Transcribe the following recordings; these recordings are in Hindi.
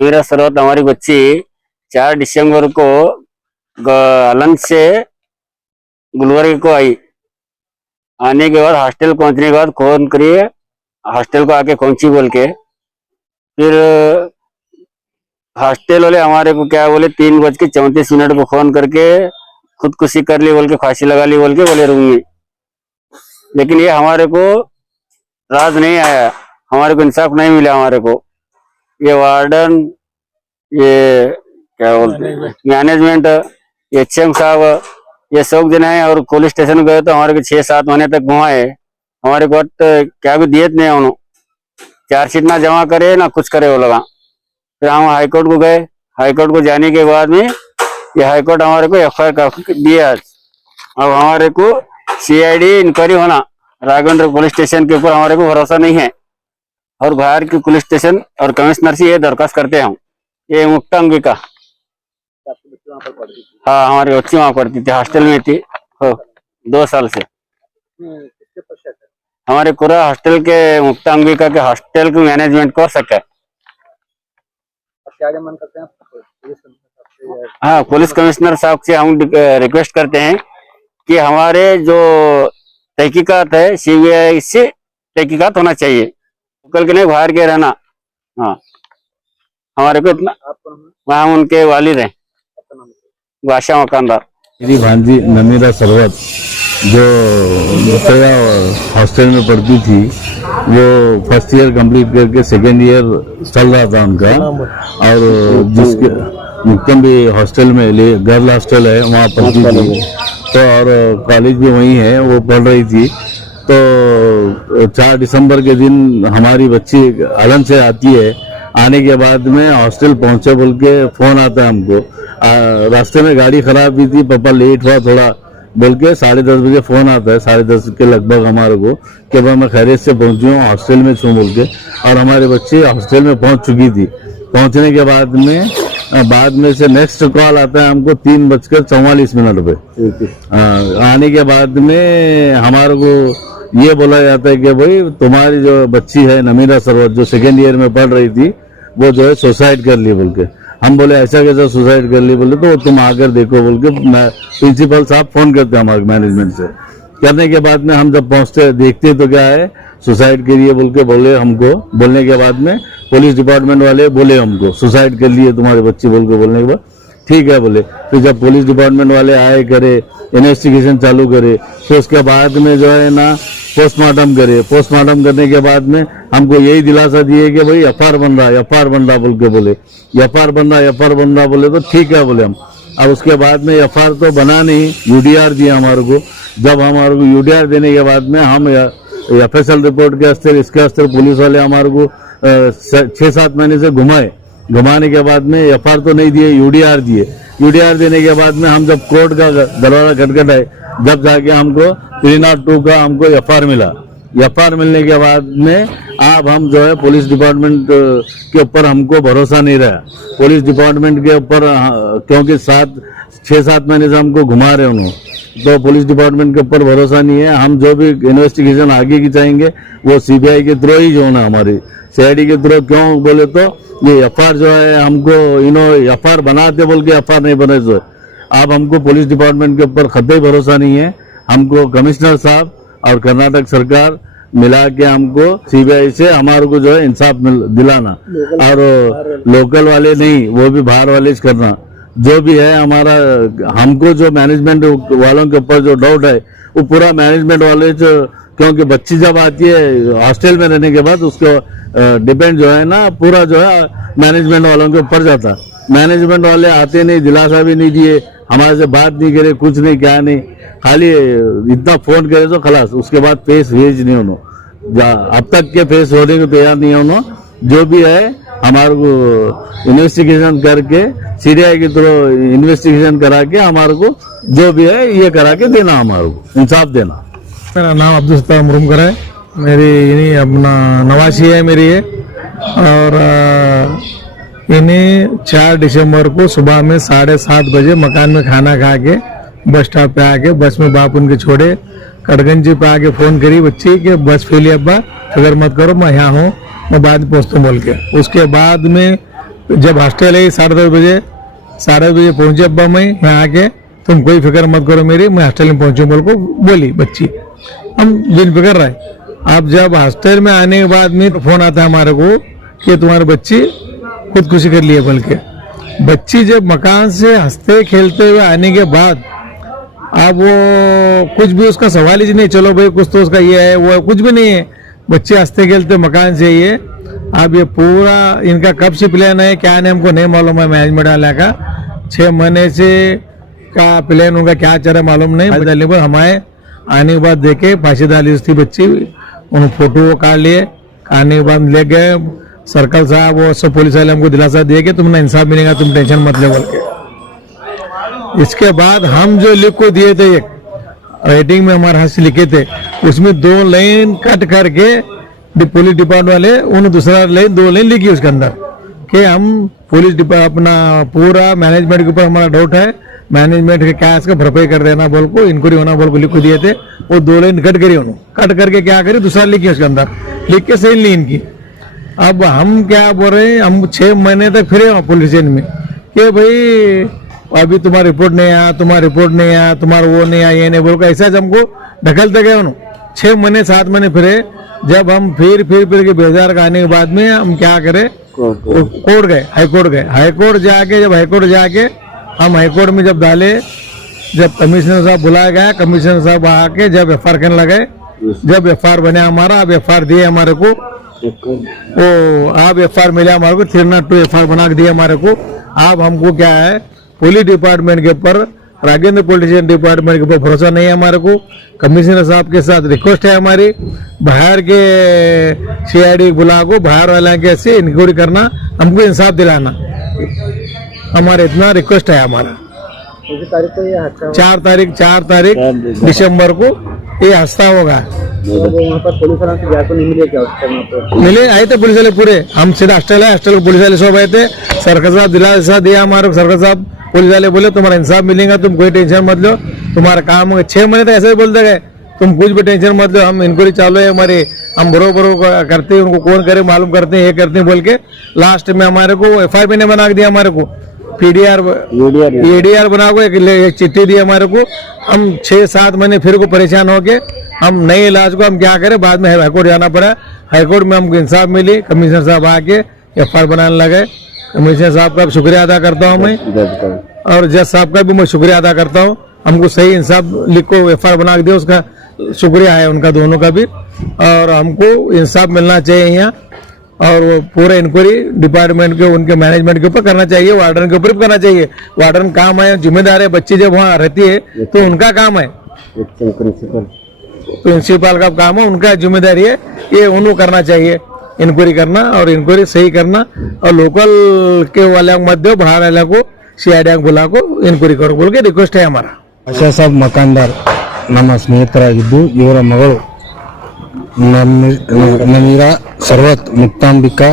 मेरा सर्वत हमारी बच्ची 4 दिसंबर को अलंग से गुलबर्ग को आई। आने के बाद हॉस्टल पहुंचने के बाद फोन करिए, हॉस्टल को आके पहुंची बोल के। फिर हॉस्टल वाले हमारे को क्या बोले, 3:34 को फोन करके खुदकुशी कर ली बोल के, फांसी लगा ली बोल के बोले रूम में। लेकिन ये हमारे को राज नहीं आया, हमारे को इंसाफ नहीं मिला। हमारे को ये वार्डन, ये क्या बोलते हैं, मैनेजमेंट, ये HM साहब, ये सब जन है। और पुलिस स्टेशन गए तो हमारे को 6-7 महीने तक घुमाए। हमारे को क्या भी दिए नहीं उन्होंने, चार्जशीट ना जमा करे ना कुछ करे वो लगा। फिर हम हाईकोर्ट को गए। हाईकोर्ट को जाने के बाद में ये हाईकोर्ट हमारे को FIR दिया। अब हमारे को CID इंक्वायरी होना, राघवेंद्र पुलिस स्टेशन के ऊपर हमारे को भरोसा नहीं है। और बाहर की पुलिस स्टेशन और कमिश्नर से ये दरखास्त करते हैं हम। ये मुक्ता अंबिका, हाँ हमारी बच्ची वहाँ पढ़ती थी, हॉस्टल में थी 2 साल से। हमारे पूरा हॉस्टल के मुक्ता अंबिका के हॉस्टल के मैनेजमेंट को सके। क्या डिमांड करते हैं आप? हाँ, पुलिस कमिश्नर साहब से हम रिक्वेस्ट करते हैं कि हमारे जो तहकीकात है CBI से तहकीकात होना चाहिए, कल के नहीं बाहर के रहना। हाँ, हमारे को इतना, वहाँ उनके वालिद हैं बादशाह मकानदार। मेरी भांजी नमीरा सरवत जो हॉस्टल में पढ़ती थी, वो फर्स्ट ईयर कंप्लीट करके सेकेंड ईयर चल रहा था उनका। और जिसके मुक्तम भी हॉस्टल में गर्ल हॉस्टल है, वहाँ पढ़ती थी। तो और कॉलेज भी वहीं है, वो पढ़ रही थी। तो 4 दिसंबर के दिन हमारी बच्ची आलन से आती है। आने के बाद में हॉस्टल पहुंचे बोल के फोन आता है हमको। रास्ते में गाड़ी खराब भी थी, पापा लेट हुआ थोड़ा बोल के 10:30 बजे फोन आता है, 10:30 के लगभग हमारे को, कि भाई मैं खैरियत से पहुंची हूँ, हॉस्टल में छूँ बोल के। और हमारे बच्चे हॉस्टल में पहुंच चुकी थी। पहुंचने के बाद में से नेक्स्ट कॉल आता है हमको 3:44 पे। आने के बाद में हमारे को ये बोला जाता है कि भाई तुम्हारी जो बच्ची है नमीरा सरवत, जो सेकेंड ईयर में पढ़ रही थी, वो जो है सुसाइड कर ली बोल के। हम बोले ऐसा कैसा सुसाइड कर ली? बोले तो तुम आकर देखो बोल के प्रिंसिपल साहब फोन करते हैं हमारे मैनेजमेंट से। करने के बाद में हम जब पहुंचते देखते तो क्या है, सुसाइड करिए बोल के बोले हमको। बोलने के बाद में पुलिस डिपार्टमेंट वाले बोले हमको सुसाइड कर लिए तुम्हारी बच्ची बोल के। बोलने के बाद ठीक है बोले। फिर जब पुलिस डिपार्टमेंट वाले आए, करे इन्वेस्टिगेशन चालू करे, फिर उसके बाद में जो है ना पोस्टमार्टम करे। पोस्टमार्टम करने के बाद में हमको यही दिलासा दिए कि भाई FIR बन रहा बोल के बोले। FIR बन रहा बोले तो ठीक है बोले हम। अब उसके बाद में FIR तो बना नहीं, UDR दिया हमारे को। जब हमारे को UDR देने के बाद में हम FSL रिपोर्ट के अस्तर, इसके अस्तर पुलिस वाले हमारे को 6-7 महीने से घुमाने के बाद में FIR तो नहीं दिए, UDR दिए। UDR देने के बाद में हम जब कोर्ट का दरवाजा खटखटाए, जब जाके हमको 302 का हमको FIR मिला। FIR मिलने के बाद में अब हम जो है पुलिस डिपार्टमेंट के ऊपर हमको भरोसा नहीं रहा। पुलिस डिपार्टमेंट के ऊपर क्योंकि 6-7 महीने से हमको घुमा रहे उन्होंने, तो पुलिस डिपार्टमेंट के ऊपर भरोसा नहीं है। हम जो भी इन्वेस्टिगेशन आगे की चाहेंगे वो CBI के थ्रू ही जो है हमारी CID के थ्रू। क्यों बोले तो ये FIR जो है हमको FIR बनाते बोल के FIR नहीं बने। जो अब हमको पुलिस डिपार्टमेंट के ऊपर कतई भरोसा नहीं है। हमको कमिश्नर साहब और कर्नाटक सरकार मिला के हमको CBI से हमारे को जो है इंसाफ दिलाना, और लोकल वाले नहीं, वो भी बाहर वाले करना। जो भी है हमारा, हमको जो मैनेजमेंट वालों के ऊपर जो डाउट है वो पूरा मैनेजमेंट वाले जो, क्योंकि बच्ची जब आती है हॉस्टल में रहने के बाद उसको डिपेंड जो है ना पूरा जो है मैनेजमेंट वालों के ऊपर जाता। मैनेजमेंट वाले आते नहीं, दिलासा भी नहीं दिए, हमारे से बात नहीं करे, कुछ नहीं, क्या नहीं, खाली इतना फोन करे तो खलास। उसके बाद फेस भेज नहीं उन्होंने, अब तक के फेस होने को तैयार नहीं है उन्होंने। जो भी है हमारे को इन्वेस्टिगेशन करके CBI के थ्रू इन्वेस्टिगेशन करा के हमारे को जो भी है ये करा के देना, हमारे को इंसाफ देना। मेरा नाम अब्दुल सत्तार मुरुमकर है, मेरी अपना नवासी है मेरी है। और इन्हें 4 दिसंबर को सुबह में 7:30 बजे मकान में खाना खा के बस स्टॉप पे आके बस में बाप उनके छोड़े, कटगंजी पे आके फोन करी बच्ची कि बस फेली अब्बा, फिक्र मत करो मैं यहाँ हूँ, मैं बाद में पहुँचता बोल के। उसके बाद में जब हॉस्टल है 10:30 बजे पहुंचे अब्बा मैं यहाँ आके तुम कोई फिक्र मत करो मेरी, मैं हॉस्टल में पहुंचू बोल को बोली बच्ची। हम बिन फिक्र रहे। अब जब हॉस्टल में आने के बाद में फोन आता है हमारे को कि तुम्हारी बच्ची खुदकुशी कर लिए बोल के। बच्ची जब मकान से हंसते खेलते हुए आने के बाद अब वो कुछ भी उसका सवाल ही नहीं, चलो भाई कुछ तो उसका ये है वो है, कुछ भी नहीं है। बच्चे हंसते खेलते मकान से ये। अब ये पूरा इनका कब से प्लान है क्या नहीं हमको नहीं मालूम है, मैनेजमेंट वाला का 6 महीने से का प्लान होगा क्या चल रहा मालूम नहीं। हमारे आने के बाद देखे फांसी डाली थी बच्ची, उन्होंने फोटो काट लिए। आने के बाद ले गए सर्कल साहब वो सब पुलिस वाले हमको दिलासा दिए कि तुमने इंसाफ मिलेगा, तुम टेंशन मत ले बोल के। इसके बाद हम जो लिख को दिए थे एक राइटिंग में हमारे हाथ से लिखे थे, उसमें 2 लाइन कट करके पुलिस डिपार्टमेंट वाले उन्होंने दूसरा लाइन 2 लाइन लिखी उसके अंदर कि हम पुलिस अपना पूरा मैनेजमेंट के ऊपर हमारा डाउट है, मैनेजमेंट के क्या इसका भरपाई कर देना बोल को, इंक्वायरी होना बोल को लिख को दिए थे। वो 2 लाइन कट करी उन्होंने, कट करके क्या करी दूसरा लिखी उसके अंदर, लिख के सही ली इनकी। अब हम क्या बोल रहे हैं, हम 6 महीने तक फिरे पुलिस स्टेशन में कि भाई अभी तुम्हारा रिपोर्ट नहीं आया, तुम्हारा रिपोर्ट नहीं आया, तुम्हारा वो नहीं आया, ये नहीं बोल के ऐसा हमको ढकलते गए उन्होंने। 6 महीने 7 महीने फिरे। जब हम फिर के बेजार का आने के बाद में हम क्या करें, कोर्ट गए, हाईकोर्ट गए। हाईकोर्ट जाके जब हाईकोर्ट जाके हम हाईकोर्ट में जब डाले, जब कमिश्नर साहब बुलाया गया, कमिश्नर साहब आके जब FR करने लगे, जब FR बने हमारा, अब FR दिए हमारे को, वो अब FR मिले हमारे को 302 FR बना के दिए हमारे को। अब हमको क्या है, पुलिस डिपार्टमेंट के ऊपर, राजेंद्र पुलिस डिपार्टमेंट के ऊपर भरोसा नहीं है हमारे को। कमिश्नर साहब के साथ रिक्वेस्ट है हमारी, बाहर के CID बुला को, बाहर वाला के से इंक्वायरी करना, हमको इंसाफ दिलाना, हमारा इतना रिक्वेस्ट है हमारा। 4 तारीख दिसंबर को ये हादसा होगा। वहाँ पर पुलिस वालों से जाकर नहीं मिले क्या उस टाइम पे? मिले, आए थे पुलिस वाले पूरे। हम सीधा हॉस्टल है, हॉस्टल पुलिस वाले सब आए थे। सरकार साहब दिलासा दिया हमारे को। सरकार साहब पुलिस वाले बोले तुम्हारा इंसाफ मिलेगा, तुम कोई टेंशन मत लो, तुम्हारा काम होगा। 6 महीने तक ऐसे ही बोलते गए, तुम कुछ भी टेंशन मत लो, हम इंक्वायरी चालू है हमारे, हम बरोबर करते हैं, उनको कौन करे मालूम करते हैं, ये करते हैं बोल के लास्ट में हमारे को FIR ने बना दिया हमारे को, EDR बना को एक चिट्ठी दी हमारे को। हम 6-7 महीने फिर को परेशान होके हम नए इलाज को हम क्या करें, बाद में हाईकोर्ट जाना पड़ा। हाईकोर्ट में हमको इंसाफ मिली, कमिश्नर साहब आके FIR बनाने लगे। कमिश्नर साहब का शुक्रिया अदा करता हूँ मैं, और जज साहब का भी मैं शुक्रिया अदा करता हूँ। हमको सही इंसाफ लिख को FIR बना के दिया, उसका शुक्रिया है उनका दोनों का भी। और हमको इंसाफ मिलना चाहिए यहाँ, और वो पूरे इंक्वायरी डिपार्टमेंट के उनके मैनेजमेंट के ऊपर करना चाहिए, वार्डन के ऊपर भी करना चाहिए। वार्डन काम है, जिम्मेदार है, बच्ची जब वहाँ रहती है तो उनका काम है, प्रिंसिपल का काम है, उनका जिम्मेदारी है, ये उनको करना चाहिए, इंक्वायरी करना और इंक्वायरी सही करना। और लोकल के वाले मत दो, बाहर वाले को CID बुला को इंक्वायरी करो बोल के रिक्वेस्ट है हमारा। ಆಶಾ ಸಾಬ್ ಮಕಾನ್ದಾರ್ ನಮ್ಮ ಸ್ನೇಹಿತರಾಗಿದ್ದು, ಇವರ ಮಗಳು ನಮೀರಾ ಸರ್ವತ್ ಮುಕ್ತಾಂಬಿಕಾ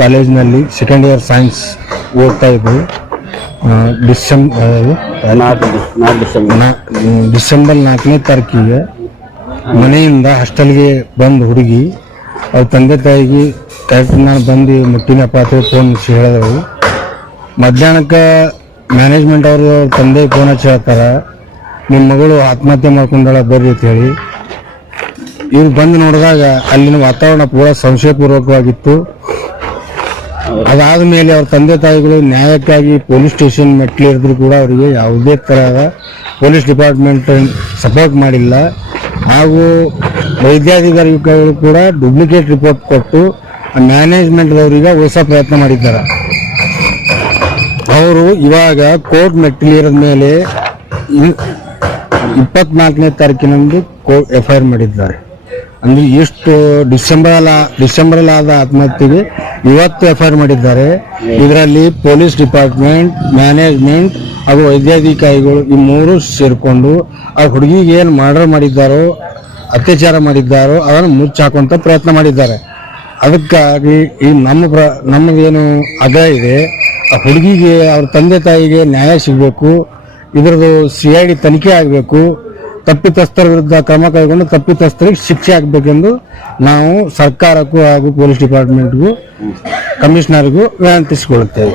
ಕಾಲೇಜಿನಲ್ಲಿ ಸೆಕೆಂಡ್ ಇಯರ್ ಸೈನ್ಸ್ ಓದ್ತಾ ಇದ್ದರು. ಡಿಸೆಂಬರ್ 4ನೇ ತಾರೀಕಿಗೆ ಮನೆಯಿಂದ ಹಾಸ್ಟೆಲ್ಗೆ ಬಂದು ಹುಡುಗಿ ಅವ್ರ ತಂದೆ ತಾಯಿಗೆ ಕರೆಕ್ಟ್ ನಾನು ಬಂದು ಮುಟ್ಟಿನಪ್ಪ ಅಂತ ಫೋನ್ ಹೇಳಿದ್ರು. ಮಧ್ಯಾಹ್ನಕ್ಕೆ ಮ್ಯಾನೇಜ್ಮೆಂಟ್ ಅವರು ತಂದೆ ಫೋನ್ ಹಚ್ಚಿ ಹೇಳ್ತಾರ, ನಿಮ್ಮ ಮಗಳು ಆತ್ಮಹತ್ಯೆ ಮಾಡ್ಕೊಂಡಾಳ ಬರ್ರಿ ಅಂತ ಹೇಳಿ. ಇವ್ರು ಬಂದು ನೋಡಿದಾಗ ಅಲ್ಲಿನ ವಾತಾವರಣ ಪೂರಾ ಸಂಶಯಪೂರ್ವಕವಾಗಿತ್ತು. ಅದಾದ ಮೇಲೆ ಅವ್ರ ತಂದೆ ತಾಯಿಗಳು ನ್ಯಾಯಕ್ಕಾಗಿ ಪೊಲೀಸ್ ಸ್ಟೇಷನ್ ಮೆಟ್ಲಿರಿದ್ರು ಕೂಡ ಅವರಿಗೆ ಯಾವುದೇ ತರಹದ ಪೊಲೀಸ್ ಡಿಪಾರ್ಟ್ಮೆಂಟ್ ಸಪೋರ್ಟ್ ಮಾಡಿಲ್ಲ. ಹಾಗೂ ವೈದ್ಯಾಧಿಕಾರಿಗಳು ಕೂಡ ಡೂಪ್ಲಿಕೇಟ್ ರಿಪೋರ್ಟ್ ಕೊಟ್ಟು ಮ್ಯಾನೇಜ್ಮೆಂಟ್ದವರಿಗೆ ಉಳಿಸೋ ಪ್ರಯತ್ನ ಮಾಡಿದ್ದಾರೆ. ಅವರು ಇವಾಗ ಕೋರ್ಟ್ ಮೆಟ್ಟಿಲಿರದ ಮೇಲೆ 24ನೇ ತಾರೀಕಿನಂದು FIR ಮಾಡಿದ್ದಾರೆ. ಅಂದ್ರೆ ಎಷ್ಟು ಡಿಸೆಂಬರ್ ಆದ ಆತ್ಮಹತ್ಯೆಗೆ ಇವತ್ತು FIR ಮಾಡಿದ್ದಾರೆ. ಇದರಲ್ಲಿ ಪೊಲೀಸ್ ಡಿಪಾರ್ಟ್ಮೆಂಟ್, ಮ್ಯಾನೇಜ್ಮೆಂಟ್ ಹಾಗೂ ವೈದ್ಯಾಧಿಕಾರಿಗಳು ಈ ಮೂರು ಸೇರಿಕೊಂಡು ಆ ಹುಡುಗಿಗೆ ಏನು ಮರ್ಡರ್ ಮಾಡಿದ್ದಾರೋ, ಅತ್ಯಾಚಾರ ಮಾಡಿದ್ದಾರೋ ಅದನ್ನು ಮುಚ್ಚಾಕುವಂತ ಪ್ರಯತ್ನ ಮಾಡಿದ್ದಾರೆ. ಅದಕ್ಕಾಗಿ ಈ ನಮ್ಮದೇನು ಅಗ ಇದೆ, ಆ ಹುಡುಗಿಗೆ ಅವ್ರ ತಂದೆ ತಾಯಿಗೆ ನ್ಯಾಯ ಸಿಗಬೇಕು, ಇದರದ್ದು CID ತನಿಖೆ ಆಗಬೇಕು. ತಪ್ಪಿತಸ್ಥರ ವಿರುದ್ಧ ಕ್ರಮ ಕೈಗೊಂಡು ತಪ್ಪಿತಸ್ಥರಿಗೆ ಶಿಕ್ಷೆ ಆಗಬೇಕೆಂದು ನಾವು ಸರ್ಕಾರಕ್ಕೂ ಹಾಗೂ ಪೊಲೀಸ್ ಡಿಪಾರ್ಟ್ಮೆಂಟ್ಗೂ ಕಮಿಷನರ್ಗೂ ವಿನಂತಿಸಿಕೊಳ್ಳುತ್ತೇವೆ.